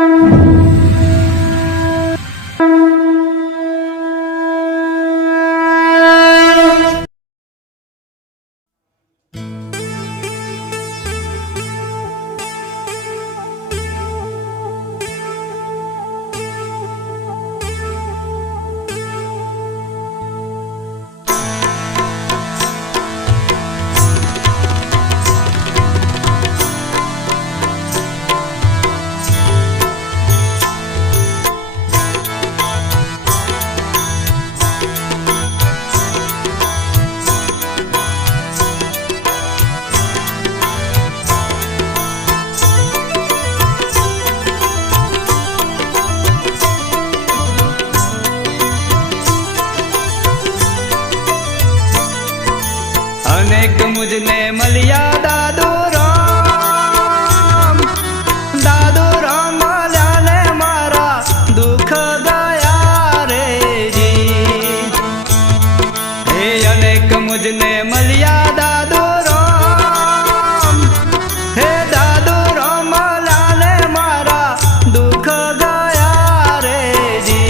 अनेक मुझने मलिया दादू राम मल्या ने मारा दुख गया रे जी। हे अनेक मुझने मलिया दादू राम, हे दादू राम मल्या ने मारा दुख गया रे जी।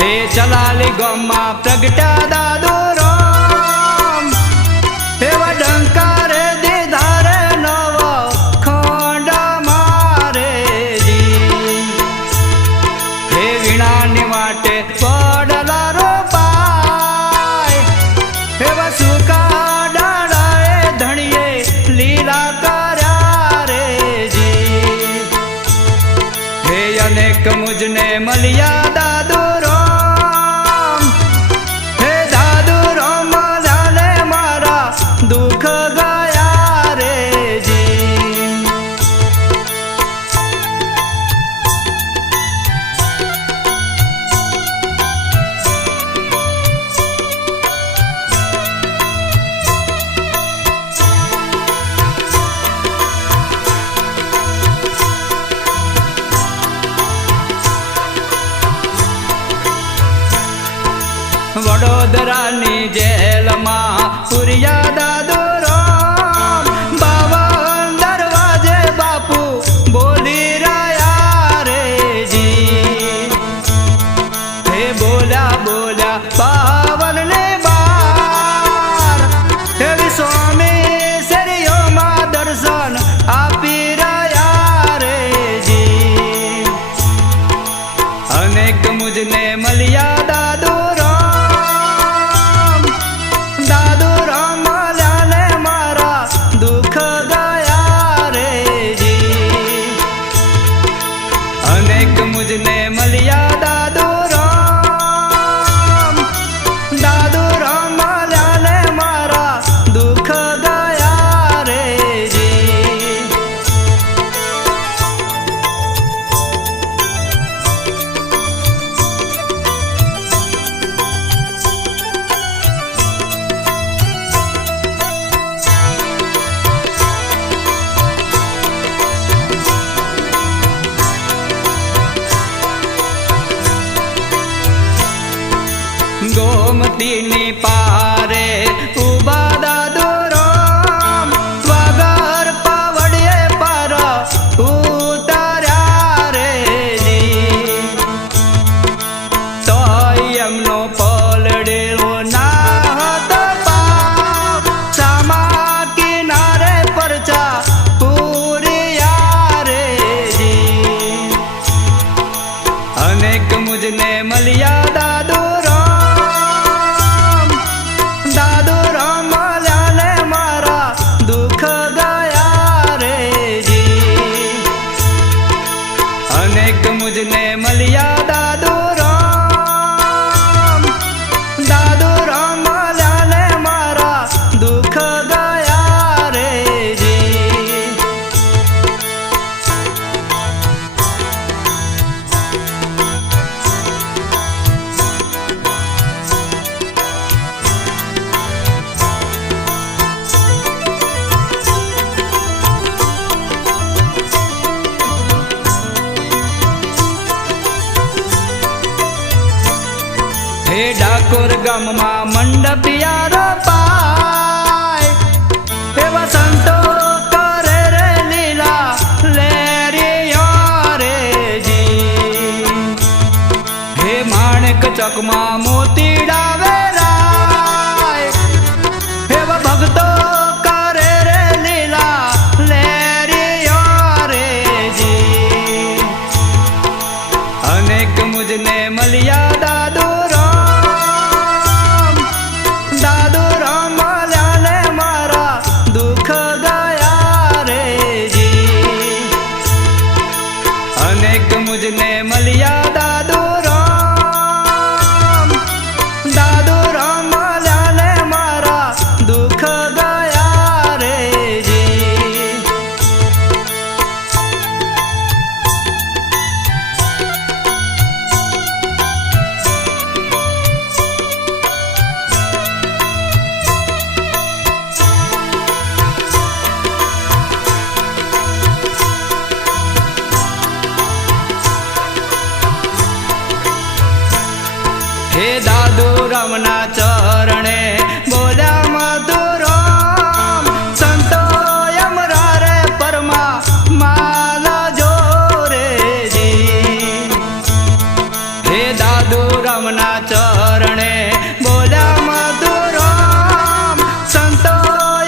हे चलाली गोमा प्रगटा दादू डंकारे दीधारे नवा खंड मारे जी। हे वीणा निवाटे पडला रो पाय, हे वसुका डाळाए धणिये लीला कर्या रे जी। हे अनेक मुझने मलिया दादू राम, हे दादू राम मल्याने मारा दुख गया रे जी। वडोदरानी जेल में पुरिया दादू राम, 52 दरवाजे बापू बोली रहा रे जी। हे बोल्या बोल्या 52 ने बार, हे स्वामी शरीयो मा दर्शन आपी रहा रे जी। अनेक मुझने मलिया दादू दुख गया रे जी। अनेक मुझने मलिया दादू राम मल्या ने मारा दुख गया रे जी। गोमती नी पारे उबा दादू राम, वगर पावड़िए पर उतर्या रे जी। तो यमनो पलड़ेलो नाहत पाव, सामा किनारे परचा पूरिया रे जी। अनेक मुझने मलिया दादू मल्याने मारा दुख गया रे जी। अनेक मुझने मलिया दादू राम मल्याने मारा दुख गया रे जी। हे डाकोर गाम में मंडपिया रो पाय, हे वसंतो करे रे लीला लेरिया તિલકમાં મોતીડા વેરાય એવા ભક્તો કરે રે લીલા લેરિયો રે જી અનેક મુજને મળ્યા દાદુ રામ મળ્યા ને મારા દુઃખ ગયા રે જી અનેક મુજને મળ્યા દાદુ રામ મળ્યા ને મારા દુઃખ ગયા રે જી હે દાદુ રામના ચરણે બોલ્યા મધુરામ સંતો યમરા રે પરમા માલા જોરે જી હે દાદુ રામના ચરણે બોલ્યા મધુરામ સંતો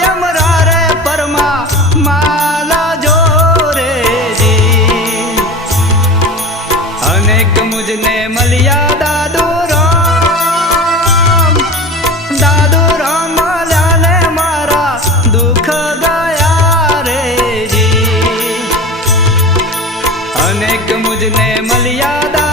યમરા રે પરમા માલા જોરે જી અનેક મુજને મળ્યા દાદુ મળ્યા ને મારા દુઃખ ગયા રે જી અનેક મુજને મળ્યા